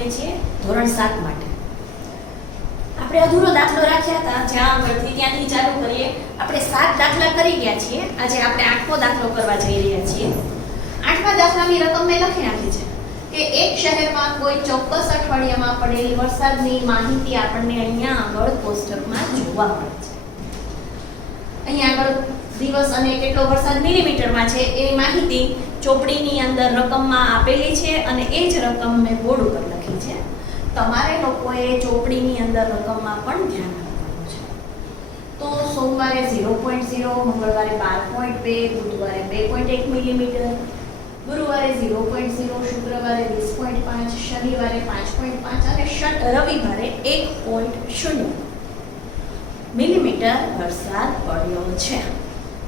ભણીએ છીએ ધોરણ 7 માટે. આપણે અધૂરો દાખલો રાખ્યા હતા, જ્યાં આગળથી ત્યાંથી ચાલુ કરીએ. આપણે 7 દાખલા કરી ગયા છીએ. આજે આપણે 8મો દાખલો કરવા જઈ રહ્યા છીએ. 8મા દાખલાની રકમ મેં લખી નાખી છે કે એક શહેરમાં કોઈ ચોક્કસ અઠવાડિયામાં પડેલ વરસાદની માહિતી આપણને અહીંયા આગળ કોષ્ટકમાં જોવા મળે છે. અહીંયા આગળ દિવસ અને કેટલો વરસાદ મિલીમીટરમાં છે એની માહિતી ચોપડીની અંદર રકમમાં આપેલી છે અને એ જ રકમ મેં બોર્ડ ઉપર લખી છે. તમારે લોકોએ ચોપડીની અંદર રકમમાં પણ ધ્યાન રાખવાનું છે. તો સોમવારે 0.0, મંગળવારે 12.2, બુધવારે 2.1 મિલીમીટર, ગુરુવારે 0.0, શુક્રવારે 20.5, શનિવારે 5.5 અને રવિવારે 1.0 મિલીમીટર વરસાદ પડ્યો છે.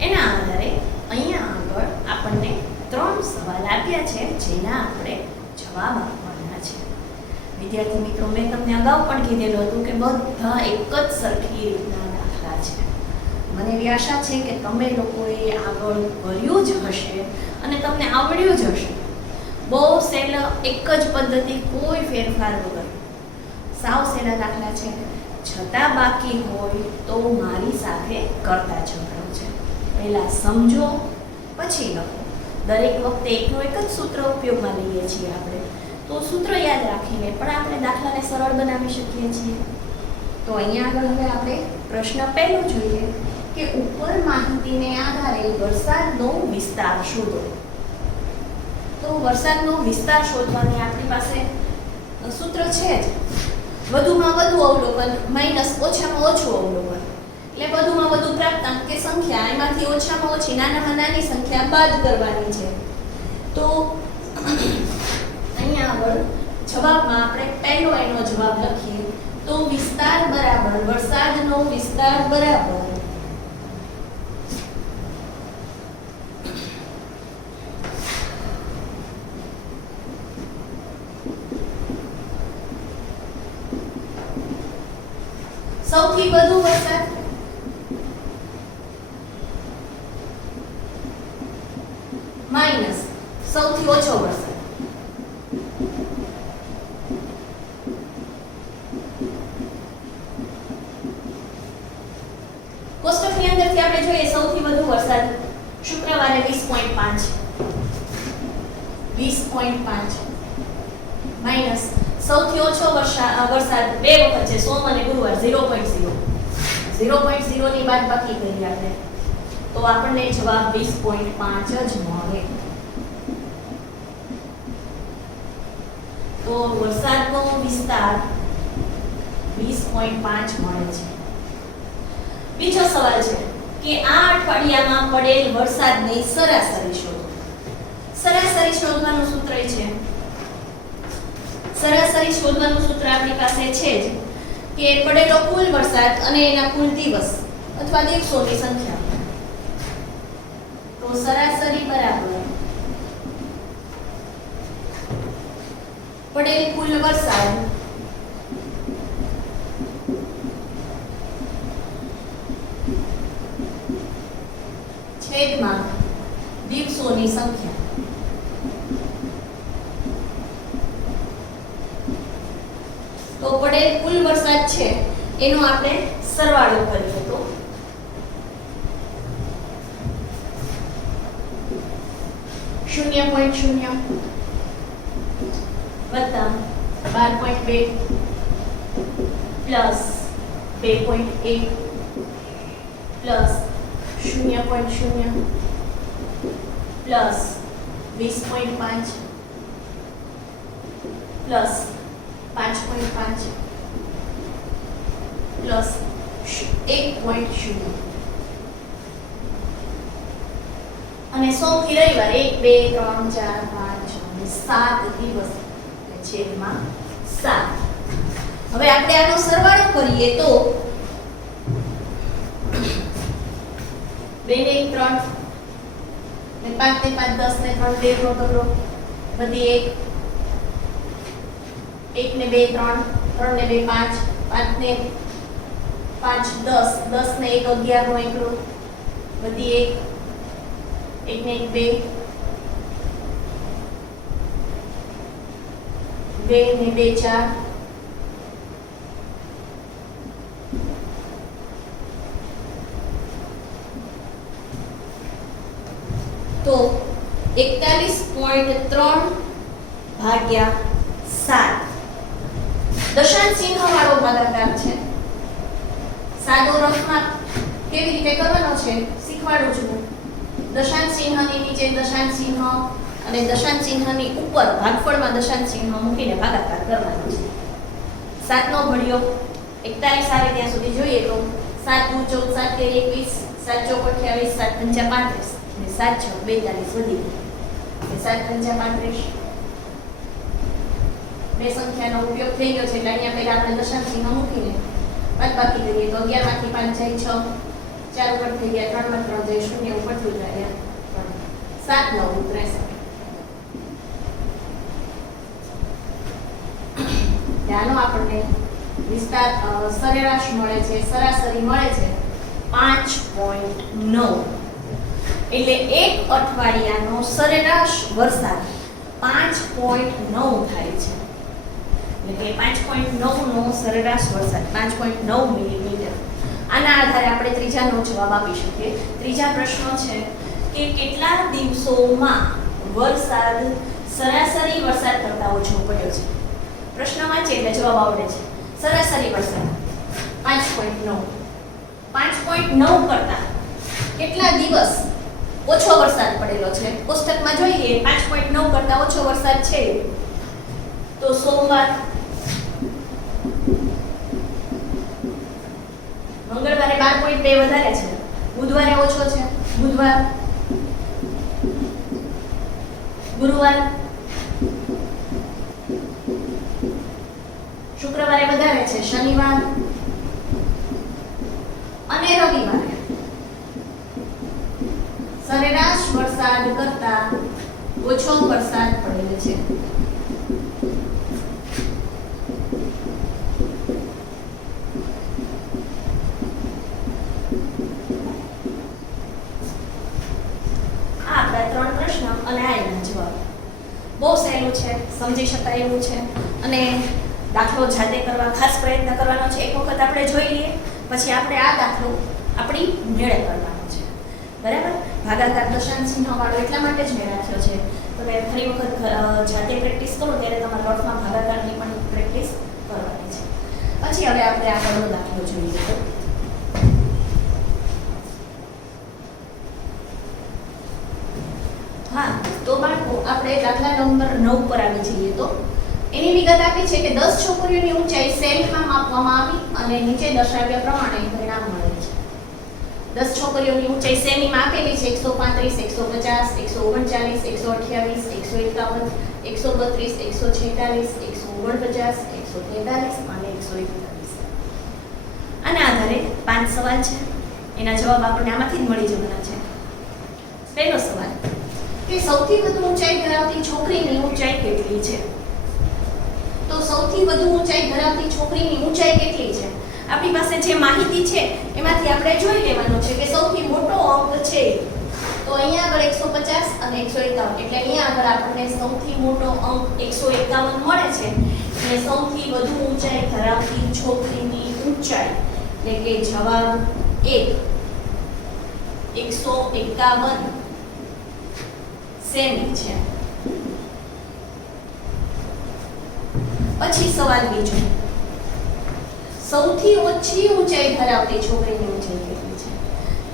એના આધારે અહીંયા આગળ આપણને 3 સવાલ આપ્યા છે, જેના આપણે જવાબ આપવાના છે. વિદ્યાર્થી મિત્રો, મેં તમને અગાઉ પણ કીધેલું હતું કે બધા એક જ સરખી રીતના દાખલા છે. મને એવી આશા છે કે તમે લોકોએ આગળ કર્યું જ હશે અને તમને આવડ્યું જ હશે. બહુ સહેલા, એક જ પદ્ધતિ, કોઈ ફેરફાર વગર, સાવ સહેલા દાખલા છે. છતાં બાકી હોય તો મારી સાથે કરતા જવાનું છે. પહેલા સમજો, પછી લખો. દરેક વખતે એકનો એક જ સૂત્ર ઉપયોગમાં લઈએ છીએ આપણે, તો સૂત્ર યાદ રાખીને પણ આપણે દાખલાને સરળ બનાવી શકીએ છીએ. તો અહીંયા આગળ હવે આપણે પ્રશ્ન પહેલો જોઈએ કે ઉપર માહિતીને આધારે વરસાદનો વિસ્તાર શોધો. તો વરસાદનો વિસ્તાર શોધવાની આપણી પાસે સૂત્ર છે જ. વધુમાં વધુ અવલોકન માઇનસ ઓછામાં ઓછું અવલોકન, એટલે વધુમાં વધુ પ્રાપ્તાંક કે સંખ્યા, એમાંથી ઓછામાં ઓછી નાનામાં નાની સંખ્યા બાદ કરવાની છે. તો અહીંયા આગળ જવાબમાં આપણે પહેલો એનો જવાબ લખીએ તો વિસ્તાર બરાબર, વરસાદનો વિસ્તાર બરાબર સૌથી વધુ વરસાદ માઇનસ સૌથી ઓછો વરસાદ. કોષ્ટકની અંદરથી આપણે જોઈએ સૌથી વધુ વરસાદ શુક્રવારે 20.5 માઇનસ સૌથી ઓછો વરસાદ બે વખત છે, સોમ અને ગુરુવાર 0.0. 0.0 ની બાદબાકી કરીએ આપણે તો આપણને જવાબ 20.5 જ મળે. તો વરસાદનો વિસ્તાર 20.5 મળે છે. બીજો સવાલ છે કે આ અઠવાડિયામાં પડેલ વરસાદની સરાસરી શોધો. સરાસરી શોધવાનું સૂત્ર છે, સરાસરી શોધવાનું સૂત્ર આપણી પાસે છે જ કે પડેલો કુલ વરસાદ અને એના કુલ દિવસ અથવા દિવસોની સંખ્યા. તો સરાસરી બરાબર પડેલ કુલ વરસાદ છેદમાં દિવસોની સંખ્યા. તો પડેલ કુલ વરસાદ છે એનો આપણે સરવાળો કરીએ તો 0.0 વત્તા 12.2 plus 2.1 plus 0.0 plus 20.5 plus 5.5 plus 1.0 અને સોમથી રવિવાર 1, 2, 3, 4, 5, 6 અને 7 દિવસ છેદમાં 7. હવે આપણે આનો સરવાળો કરીએ તો 2 ને 1 3 ને 5 ને 5 10 ને 3 13 નો તગડો વધી 1 ને 2 3 3 ને 2 5 5 ને 5 10 10 ને 1 11 નો એકડો વધી 1 ને 1 2 2 ને 2 4 તો 41.3 ભાગ્યા 7 દશાંશ ચિહ્ન વાળો ભાગાકાર છે. સાદો રફમાં કેવી રીતે કરવાનો છે શીખવાડું છું. દશાંશ ચિહ્નની નીચે દશાંશ ચિહ્ન અને દશાંશ ચિહ્નની ઉપર ભાગફળમાં દશાંશ ચિહ્ન મૂકીને ભાગાકાર કરવાનો છે. 7 નો ઘડિયો 41 આવે ત્યાં સુધી જોઈએ તો 7 દુ 14 7 તેર 21 7 ચોક 28 7 પંચા 35 અને 7 6 42 વધી 7 પંચા 35 બે સંખ્યાનો ઉપયોગ થઈ ગયો છે એટલે અહીંયા પહેલા આપણે દશાંશ ચિહ્ન મૂકીને બાદબાકી કરીએ તો 11 માંથી 5 જાય 6 4 ઉપર થઈ ગયા 3 માં 3 જાય 0 ઉપર થઈ ગયા 7 9 63. ત્યાંનો આપણને વિસ્તાર સરેરાશ મળે છે, સરાસરી મળે છે 5.9 એટલે એક અઠવાડિયાનો સરેરાશ વરસાદ 5.9 થાય છે. એટલે કે 5.9 નો સરેરાશ વરસાદ 5.9 મિલીમીટર. આના આધારે આપણે ત્રીજાનો જવાબ આપી શકીએ. ત્રીજા પ્રશ્ન છે કે કેટલા દિવસોમાં વરસાદ સરાસરી વરસાદ કરતા ઓછો પડ્યો છે. પ્રશ્ન વાંચીએ એટલે જવાબ આવડે છે. સરાસરી વરસાદ 5.9 કરતા કેટલા દિવસ ઓછો વરસાદ પડેલો છે. કોષ્ટકમાં જોઈએ 5.9 કરતા ઓછો વરસાદ છે તો સોમવાર, મંગળવારે 12.2 વધારે છે, બુધવારે ઓછો છે, બુધવાર, ગુરુવાર, શુક્રવારે વધારે છે, શનિવાર અને રવિવારે સરેરાશ વરસાદ કરતા ઓછો વરસાદ પડેલો છે. બહુ સહેલું છે, સમજી શકાય એવું છે અને દાખલો જાતે કરવા ખાસ પ્રયત્ન કરવાનો છે. એક વખત આપણે જોઈ લઈએ પછી આપણે આ દાખલો આપણી મેળે કરવાનો છે. બરાબર? ભાગાકાર દશાંશ ચિહ્ન વાળો એટલા માટે જ મેં રાખ્યો છે. તમે ફરી વખત જાતે પ્રેક્ટિસ કરો ત્યારે તમારા રફમાં ભાગાકારની પણ પ્રેક્ટિસ કરવાની છે. પછી હવે આપણે આગળનો દાખલો જોઈએ. હા, તો બાળકો આપણે દાખલા નંબર 9 પર આવી જઈએ તો એની વિગત આપી છે કે 10 છોકરીઓની ઊંચાઈ સેલમાં માપવામાં આવી અને નીચે દર્શાવ્યા પ્રમાણે પરિણામ મળે છે. 10 છોકરીઓની ઊંચાઈ સેમીમાં આપેલી છે 135, 150, 139, 158, 132, 146, 149, 143 અને 141. આના આધારે 5 સવાલ છે. એના જવાબ આપણને આમાંથી જ મળી જવાના છે. પહેલો સવાલ કે સૌથી વધુ ઊંચાઈ ધરાવતી છોકરીની ઊંચાઈ કેટલી છે? તો સૌથી વધુ ઊંચાઈ ધરાવતી છોકરીની ઊંચાઈ કેટલી છે? આપણી પાસે જે માહિતી છે એમાંથી આપણે જોઈ લેવાનું છે કે સૌથી મોટો અંક છે તો અહીંયા આગળ 150 અને 151 એટલે અહીંયા આગળ આપણને સૌથી મોટો અંક 151 મળે છે. અને સૌથી વધુ ઊંચાઈ ધરાવતી છોકરીની ઊંચાઈ એટલે કે જવાબ 151 સેમી છે. પછી સવાલ બીજો, સૌથી ઓછી ઊંચાઈ ધરાવતી છોકરીની ઊંચાઈ કેટલી છે?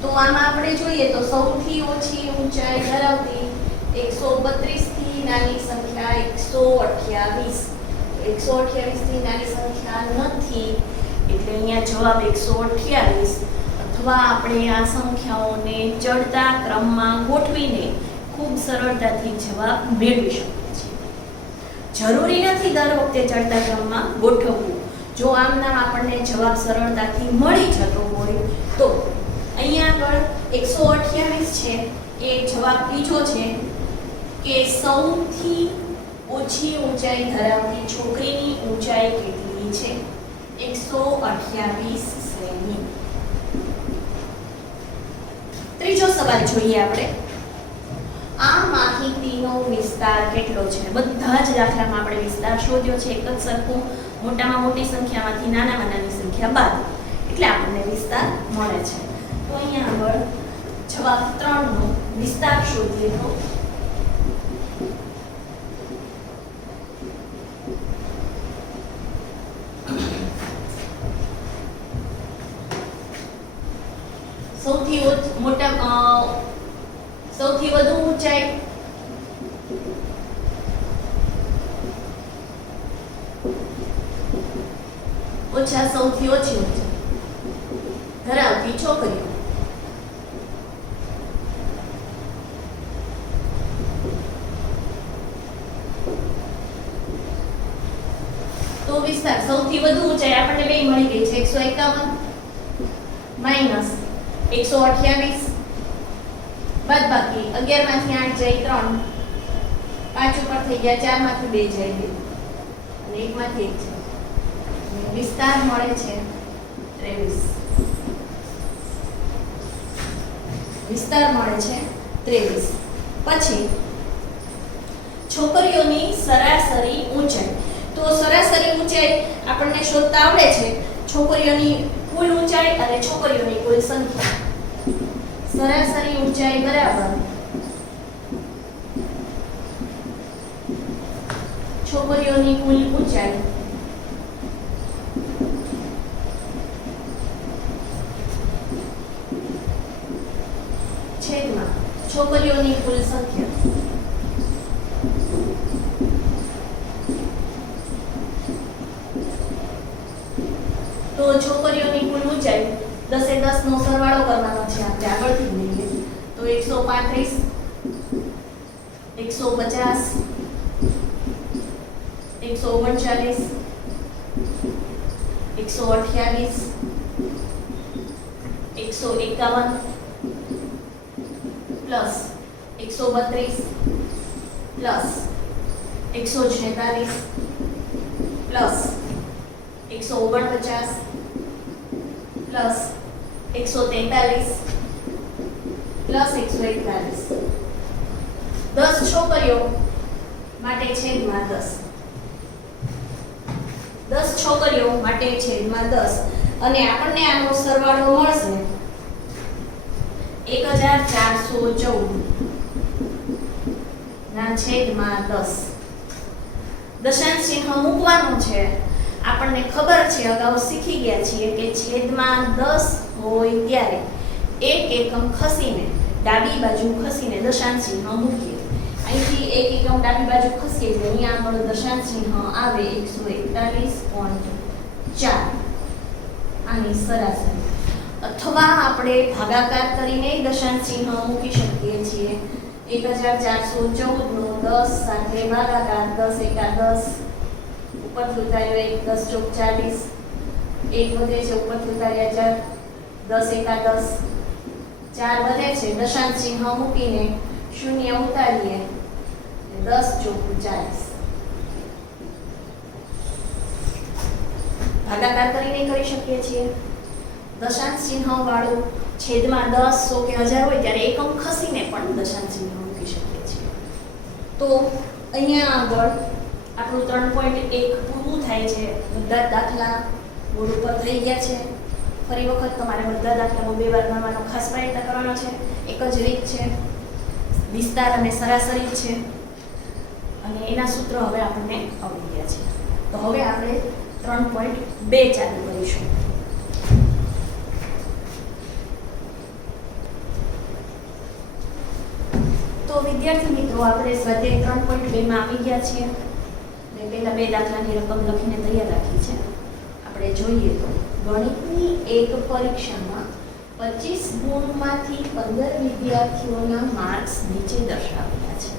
તો આમાં આપણે જોઈએ તો સૌથી ઓછી ઊંચાઈ ધરાવતી 132 થી નાની સંખ્યા 128. 128 થી નાની સંખ્યા નથી એટલે અહીંયા જવાબ 128 અથવા આપણે આ સંખ્યાઓને ચડતા ક્રમમાં ગોઠવીને ખૂબ સરળતાથી જવાબ મેળવી શકીએ છીએ. જરૂરી નથી દર વખતે ચડતા ક્રમમાં ગોઠવવું. જો આમનામ આપણને જવાબ સરળતાથી મળી જતો હોય તો અહીંયા આગળ 128 છે એ જવાબ બીજો છે કે સૌથી ઓછી ઊંચાઈ ધરાવતી છોકરીની ઊંચાઈ કેટલી છે? 128 સેમી. ત્રીજો સવાલ જોઈએ આપણે. આ માહિતીનો વિસ્તાર કેટલો છે? બધા જ દાખલામાં આપણે વિસ્તાર શોધ્યો છે, એક જ સરખું મોટામાં મોટી સંખ્યામાંથી નાનામાં નાની સંખ્યા બાદ, એટલે આપણને વિસ્તાર મળે છે. તો અહીંયા આગળ જવાબ 3 નો વિસ્તાર શોધીએ તો સૌથી વધુ ઊંચાઈ ઓછા સૌથી ઓછી ઊંચાઈ ધરાવતી છોકરીઓ. તો વિસ્તાર સૌથી વધુ ઊંચાઈ આપણને બે મળી ગઈ છે 151 માઈનસ 128 બાદબાકી 11 માંથી 8 જાય 3 5 ઉપર થઈ ગયા 4 માંથી 2 જાય 2 અને 1 માંથી 1 છે. વિસ્તાર મળે છે 23. વિસ્તાર મળે છે 23. પછી છોકરીઓની સરાસરી ઊંચાઈ. તો સરાસરી ઊંચાઈ આપણને શોધતા આવડે છે. છોકરીઓની કુલ ઊંચાઈ અને છોકરીઓની કુલ સંખ્યા. સરાસરી ઊંચાઈ બરાબર છોકરીઓની કુલ ઊંચાઈ છેદમાં છોકરીઓની કુલ સંખ્યા. તો છોકરીઓની કુલ ઊંચાઈ 10 એ 10 નો સરવાળો કરવાનો છે આપણે આગળથી લઈએ. તો 135 150 139 128 151 plus 132 plus 146 plus 149 plus 143 plus 141. 10 છોકરીઓ માટે છેદમાં 10. 10 છોકરીઓ માટે છેદમાં 10 અને આપણને આનો સરવાળો મળશે 1414 ના છેદમાં 10. દશાંશ ચિહ્ન મૂકવાનું છે. આપણને ખબર છે, અગાઉ શીખી ગયા છીએ કે છેદમાં 10 હોય ત્યારે એક એકમ ખસીને ડાબી બાજુ ખસીને દશાંશ ચિહ્ન મૂકીએ. અહીંથી એક એકમ ડાબી બાજુ ખસીએ એટલે અહીંયા આગળ દશાંશ ચિહ્ન આવે 141.4 આની સરાસરી. અથવા આપણે ભાગાકાર કરીને દશાંશ ચિહ્ન મૂકી શકીએ છીએ. 1414 નો 10 સાથે ભાગાકાર 10 એકા 10 ઉપરથી ઉતાર્યો 1 10 ચોક 40 1 વધે છે ઉપરથી ઉતાર્યા 4 10 એકા 10 4 વધે છે દશાંશ ચિહ્ન મૂકીને 0 ઉતારીએ 10 ચોક 40. ભાગાકાર કરીને કરી શકીએ છીએ. દશાંશ ચિહ્ન વાળું છેદમાં 10 100 કે 1000 હોય ત્યારે એકમ ખસીને પણ દશાંશ ચિહ્ન મૂકી શકીએ છીએ. તો અહીંયા આગળ આપણું 3.1 પૂરું થાય છે. બધા દાખલા બોર્ડ ઉપર થઈ ગયા છે. ફરી વખત તમારે બધા દાખલાઓ 2 વાર ગણવાનો ખાસ પ્રયત્ન કરવાનો છે. એક જ રીત છે, વિસ્તાર અને સરાસરી છે અને એના સૂત્ર હવે આપણને આવડી ગયા છે. તો હવે આપણે 3.2 ચાલુ કરીશું. તો વિદ્યાર્થી મિત્રો, આપણે સ્વાધ્યાય 3.2 માં આવી ગયા છીએ. મેં પહેલા 2 દાખલાની રકમ લખીને તૈયાર રાખી છે. આપણે જોઈએ તો ગણિતની એક પરીક્ષામાં 25 ગુણમાંથી 15 વિદ્યાર્થીઓના માર્ક્સ નીચે દર્શાવેલા છે.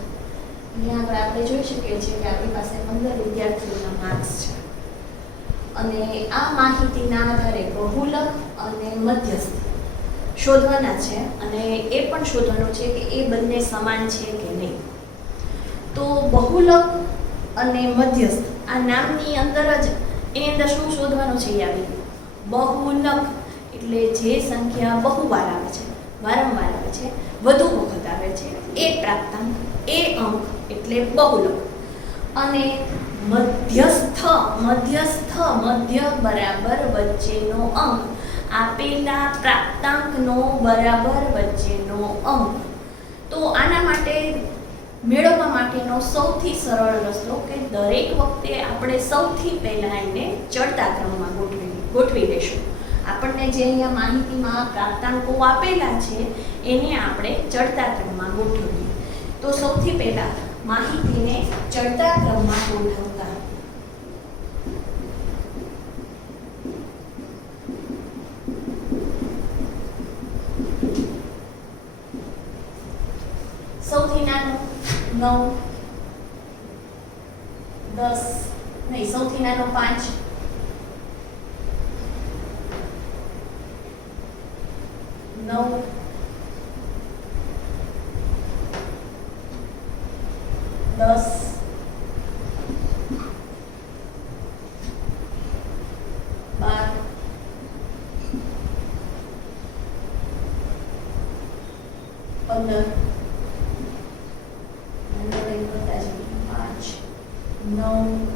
અહીંયા આગળ આપણે જોઈ શકીએ છીએ કે આપણી પાસે 15 વિદ્યાર્થીઓના માર્ક્સ છે અને આ માહિતીના આધારે બહુલક અને મધ્યસ્થ શોધવાના છે અને એ પણ શોધવાનું છે કે એ બંને સમાન છે કે નહીં. તો બહુલક અને મધ્યસ્થ આ નામની અંદર જ એની અંદર શું શોધવાનું છે? યાદ બહુલક એટલે જે સંખ્યા બહુવાર આવે છે, વારંવાર આવે છે, વધુ વખત આવે છે, એ પ્રાપ્તાંક, એ અંક એટલે બહુલક. અને મધ્યસ્થ મધ્ય બરાબર વચ્ચેનો અંક, આપેલા પ્રાપ્તાંકનો બરાબર વચ્ચેનો અંક. તો આના માટે મેળવવા માટેનો સૌથી સરળ રસ્તો કે દરેક વખતે આપણે સૌથી પહેલા એને ચડતા ક્રમમાં ગોઠવી દઈશું. આપણને જે અહીંયા માહિતીમાં પ્રાપ્તાંકો આપેલા છે એને આપણે ચડતા ક્રમમાં ગોઠવીએ. તો સૌથી પહેલા માહિતીને ચડતા ક્રમમાં ગોઠવતા સૌથી નાનું 9, 10 નહીં, સૌથી નાનો 5, 9, 10, 12, 15, 9,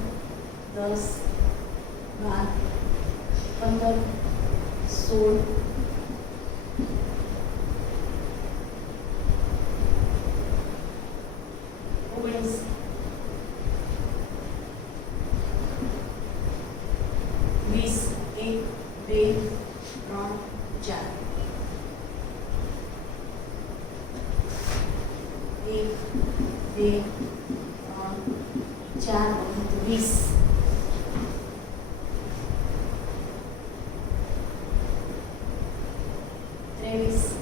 10, 12, 15, 16, 19, 20, 1, 2, 3, 4, 1, 2, 3, 4, 20, 23,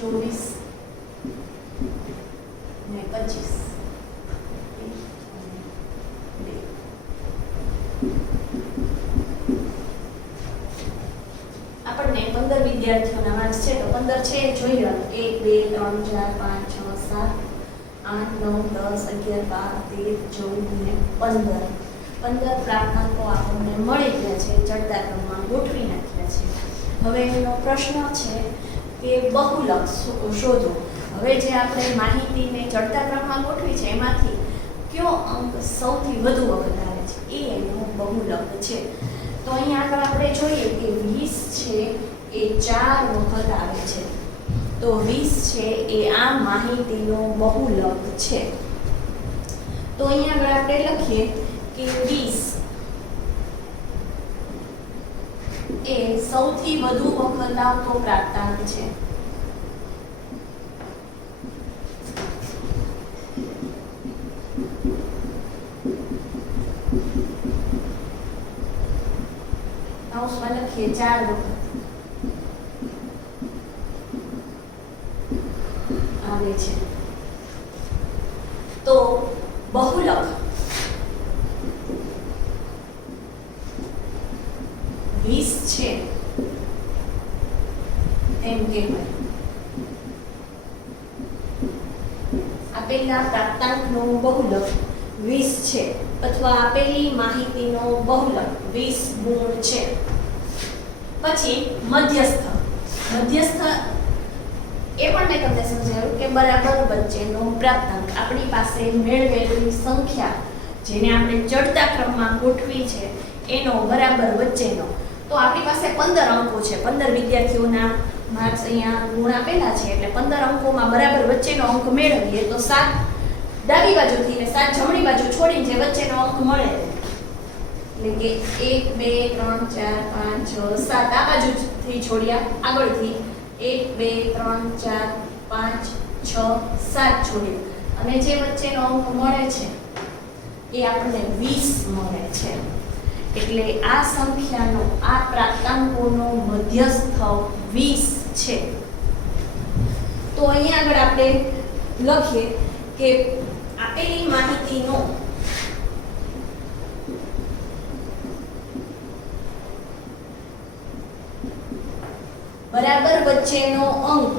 24 ને 25. આપણને 15 વિદ્યાર્થીઓના માર્ક્સ છે, તો 15 છે એ જોઈ લો. 1, 2, 3, 4, 5, 6, 7, 8, 9, 10, 11, 12, 13, 14 ને 15. 15 પ્રાપ્તાંકો આપણને મળી ગયા છે, ચડતા ક્રમમાં ગોઠવી નાખ્યા છે. હવે એનો પ્રશ્ન છે કે બહુલક શોધો. હવે જે આપણે માહિતીને ચડતા ક્રમમાં ગોઠવી છે એમાંથી કયો અંક સૌથી વધુ વખત આવે છે એ એનો બહુલક છે. તો અહીંયા આગળ આપણે જોઈએ કે 20 છે એ 4 વખત આવે છે. તો 20 છે એ આ માહિતીનો બહુલક છે. તો અહીંયા આગળ આપણે લખીએ કે 20 એ સૌથી વધુ વખત આવતો પ્રાપ્તાંક છે. કૌંસમાં લખીએ 4 વખત આવે છે. તો બહુલક 20 છે એમ કહેવાય. આપેલા પ્રાપ્તાંકનો બહુલક 20 છે અથવા આપેલી માહિતીનો બહુલક 20 ગુણ છે. પછી મધ્યસ્થ એ પણ મેં તમને સમજાવ્યું કે બરાબર વચ્ચેનો પ્રાપ્તાંક. આપણી પાસે મેળવેલી સંખ્યા જેને આપણે ચડતા ક્રમમાં ગોઠવી છે એનો બરાબર વચ્ચેનો. તો આપણી પાસે 15 અંકો છે. 15 વિદ્યાર્થીઓના માર્ક્સ અહીંયા ગુણ આપેલા છે એટલે 15 અંકોમાં બરાબર વચ્ચેનો અંક મેળવીએ તો 7 ડાબી બાજુથી ને 7 જમણી બાજુ છોડીને જે વચ્ચેનો અંક મળે એટલે કે 1, 2, 3, 4, 5, 6, 7 આ બાજુથી છોડ્યા, આગળથી 1, 2, 3, 4, 5, 6, 7 છોડ્યા અને જે વચ્ચેનો અંક મળે છે એ આપણને 20 મળે છે. એટલે આ સંખ્યાનો, આ પ્રાપ્તાંકોનો મધ્યસ્થ 20 છે. તો અહીંયા આગળ આપણે લખીએ કે આપેલી માહિતીનો બરાબર વચ્ચેનો અંક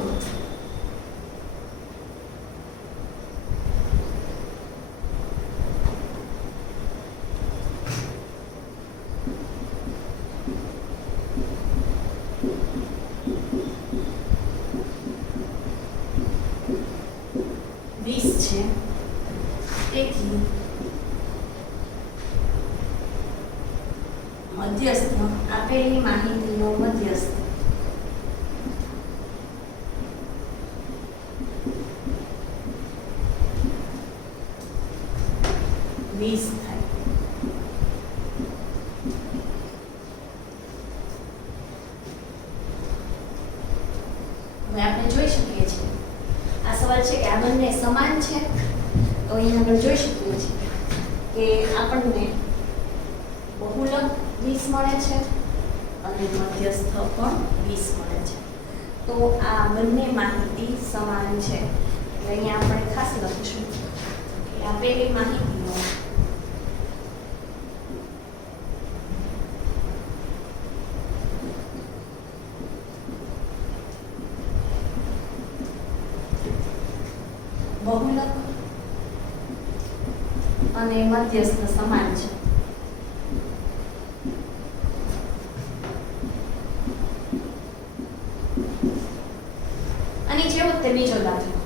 મધ્યસ્થ આપેલી માહિતીનો મધ્યસ્થ 20 થાય. હવે આપણે જોઈ શકીએ છીએ આ સવાલ છે કે આ બંને સમાન છે, તો અહીંયા આગળ જોઈ શકીએ છીએ કે આપણને બહુલક 20 મળે છે અને મધ્યસ્થ પણ 20 મળે છે. તો આ બંને માહિતી સમાન છે. એટલે અહીંયા આપણે ખાસ લખીશું કે આપેલી માહિતીનો બહુલક અને મધ્યસ્થ સમાન છે. અને જેવો તે બીજો દાખલો,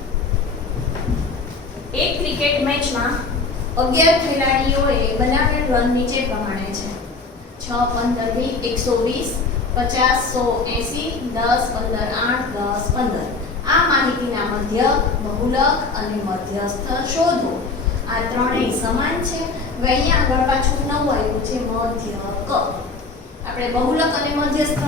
એક ક્રિકેટ મેચમાં 11 ખેલાડીઓએ બનાવેલ રન નીચે પ્રમાણે છે: 6, 15, 120, 50, 100, 80, 10, 15, 8, 10, 15. આ માહિતીના મધ્યક, બહુલક અને મધ્યસ્થ શોધો. આ ત્રણેય સમાન છે. હવે અહીંયા આગળ પાછું નવું આવ્યું છે મધ્યક. આપણે બહુલક અને મધ્યસ્થ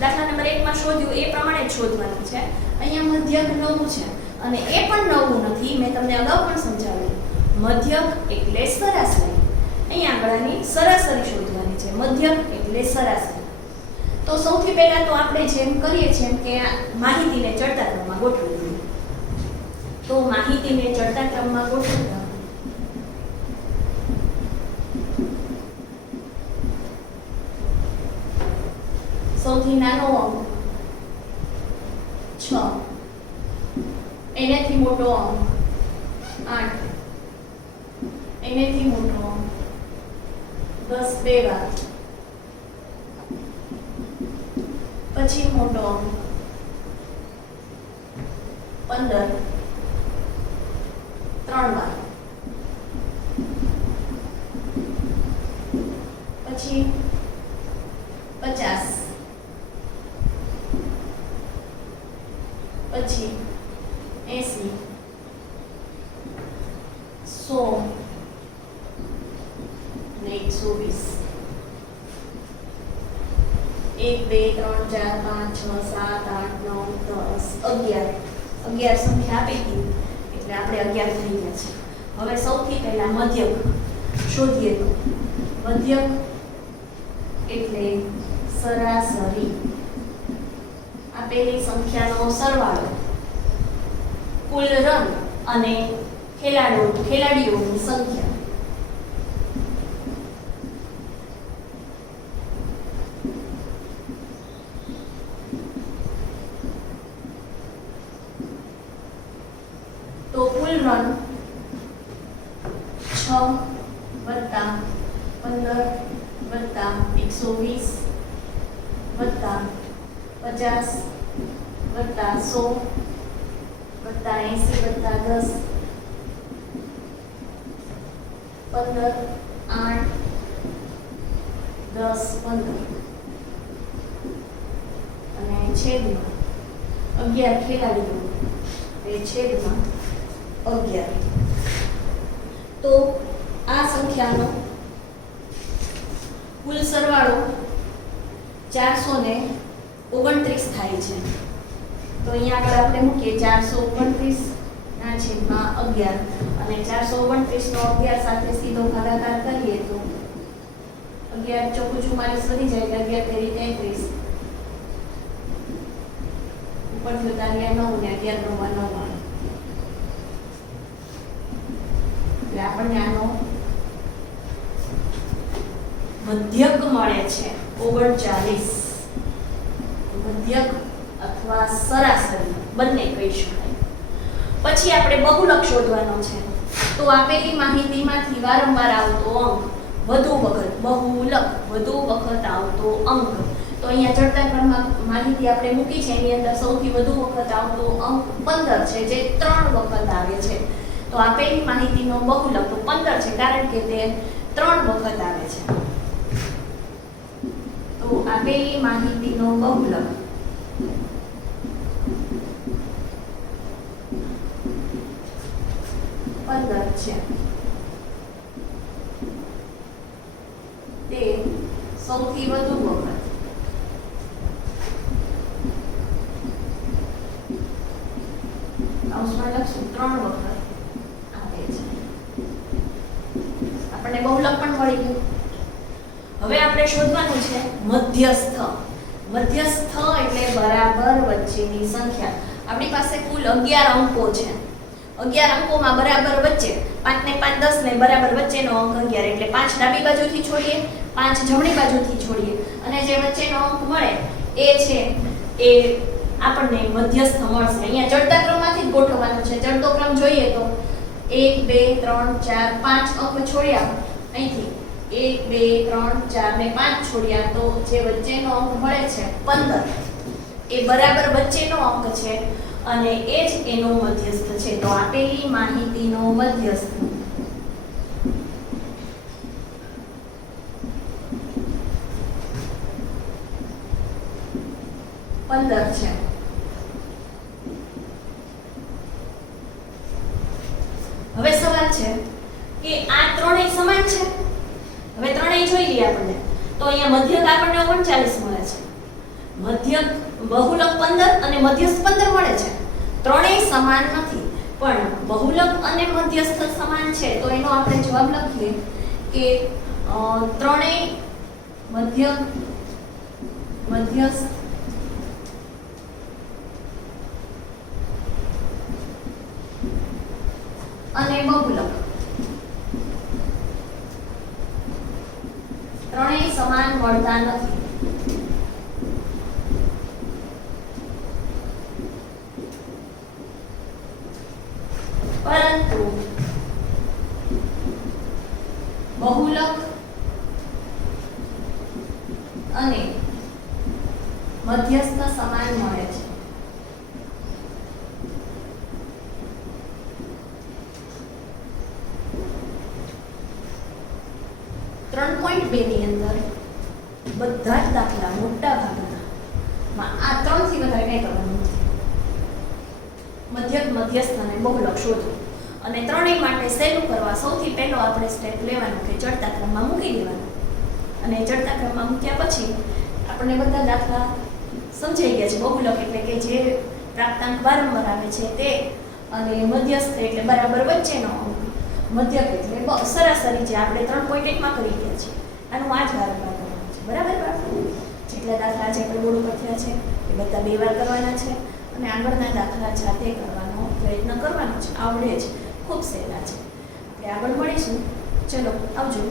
દાખલા નંબર 1 માં શોધ્યું એ પ્રમાણે જ શોધવાનું છે. અહીંયા મધ્યક નવું છે અને એ પણ નવું નથી, મેં તમને અગાઉ પણ સમજાવ્યું. મધ્યક એટલે સરાસરી. અહીંયા આગળની સરાસરી શોધવાની છે. મધ્યક એટલે સરાસરી. તો સૌથી પહેલા તો આપણે જેમ કરીએ છીએ કે માહિતીને ચડતા ક્રમમાં ગોઠવી દઈએ. તો માહિતીને ચડતા ક્રમમાં ગોઠવતા સૌથી નાનો અંક 6, એનાથી મોટો અંક 8, એનાથી મોટો અંક 10 બે વાર, પછી મોટો અંક 15 3 વાર, પછી 50, પછી 80, 100 ને 120. 1 2 3 4 5 6 7 8 9 10 11 સંખ્યા આપી હતી એટલે આપણે 11 થઈ ગયા છે. હવે સૌથી પહેલા મધ્યક શોધીએ. તો મધ્યક એટલે સરાસરી. આપેલી સંખ્યાનો સરવાળો, કુલ રન અને ખેલાડીઓની સંખ્યા. તો કુલ રન 6 વત્તા 15 વત્તા 120 વત્તા 50 વત્તા 100 વત્તા 80 વત્તા 10 15 8 10 15 અને છેદમાં 11 ખેલાડીઓ એ છેદમાં 11. તો આ સંખ્યાનો કુલ સરવાળો 429 થાય છે. તો અહીંયા આગળ આપણે મૂકીએ 429 ના છેદમાં 11 અને 429 નો 11 સાથે સીધો ભાગાકાર કરીએ તો 11 ચોકુ 44 વધી જાય એટલે 11 તેરી 33 ઉપરથી ઉતાર્યા 9 ને 11 નવા 99. એટલે આપણને આનો મધ્યક મળે છે 39. મધ્યક અથવા સરાસરી બંને કહી શકાય. પછી આપણે બહુલક શોધવાનો છે. તો આપેલી માહિતીમાંથી વારંવાર આવતો અંક વધુ વખત, બહુલક વધુ વખત આવતો અંક. તો અહીંયા ચડતા ક્રમમાં માહિતી આપણે મૂકી છે, એની અંદર સૌથી વધુ વખત આવતો અંક 15 છે, જે 3 વખત આવે છે. તો આપેલી માહિતીનો બહુલક તો 15 છે, કારણ કે તે 3 વખત આવે છે. આપેલી માહિતીનો બહુલક પંદર છે તે સૌથી વધુ વખત કૌંસમાં લખશું 3 વખત આપે છે. આપણને બહુલક પણ મળી ગયું. હવે આપણે શોધવાનું છે મધ્યસ્થ. મધ્યસ્થ એટલે બરાબર વચ્ચેની સંખ્યા. આપણી પાસે કુલ 11 અંકો છે. 11 અંકોમાં બરાબર વચ્ચે 5 ને 5 10 ને બરાબર વચ્ચેનો અંક 11 એટલે 5 ડાબી બાજુથી છોડીએ, 5 જમણી બાજુથી છોડીએ અને જે વચ્ચેનો અંક મળે એ છે એ આપણને મધ્યસ્થ મળશે. અહીંયા ચડતા ક્રમમાંથી જ ગોઠવવાનું છે. ચડતો ક્રમ જોઈએ તો 1 2 3 4 5 અંક છોડ્યા, અહીંથી 1 2 3 4 ને 5 છોડ્યા તો જે વચ્ચેનો અંક મળે છે 15 એ બરાબર વચ્ચેનો અંક છે અને એ જ એનો મધ્યસ્થ છે. તો આપેલી માહિતીનો મધ્યસ્થ 15 છે. હવે સવાલ છે કે આ ત્રણેય સમાન છે. હવે ત્રણેય જોઈ લઈએ આપણે. તો અહીંયા મધ્યક આપણને 39 મળે છે. મધ્યક બહુલક 15 અને મધ્યસ્થ 15 મળે છે. ત્રણેય સમાન નથી પણ બહુલક અને મધ્યસ્થ સમાન છે. તો એનો આપણે જવાબ લખીએ કે ત્રણેય મધ્યક મધ્યસ્થ અને બહુલક ત્રણેય સમાન મળતા નથી. પરંતુ બહુલક અને મધ્યસ્થ સમાન મળે છે. ની અંદર બધા જ દાખલા મોટા ભાગના આ 3 થી વધારે કંઈ કરવાનું નથી. મધ્યક મધ્યસ્થ અને બહુલક શોધો અને ત્રણેય માટે સહેલું કરવા સૌથી પહેલો આપણે સ્ટેપ લેવાનું કે ચડતા ક્રમમાં મૂકી દેવાનું. અને ચડતા ક્રમમાં મૂક્યા પછી આપણને બધા દાખલા સમજાઈ ગયા છે. બહુલક એટલે કે જે પ્રાપ્તાંક વારંવાર આવે છે તે, અને મધ્યસ્થ એટલે બરાબર વચ્ચેનો અંક, મધ્યક એટલે સરાસરી જે આપણે 3.1 માં કરી ગયા છે. આનું આ જ વારંવાર કરવાનું છે. બરાબર બાળકો? જેટલા દાખલા આજે આપણે બોર્ડ ઉપર થયા છે એ બધા 2 વાર કરવાના છે અને આગળના દાખલા જાતે કરવાનો પ્રયત્ન કરવાનો છે. આવડે જ, ખૂબ સહેલા છે. આપણે આગળ મળીશું. ચલો, આવજો.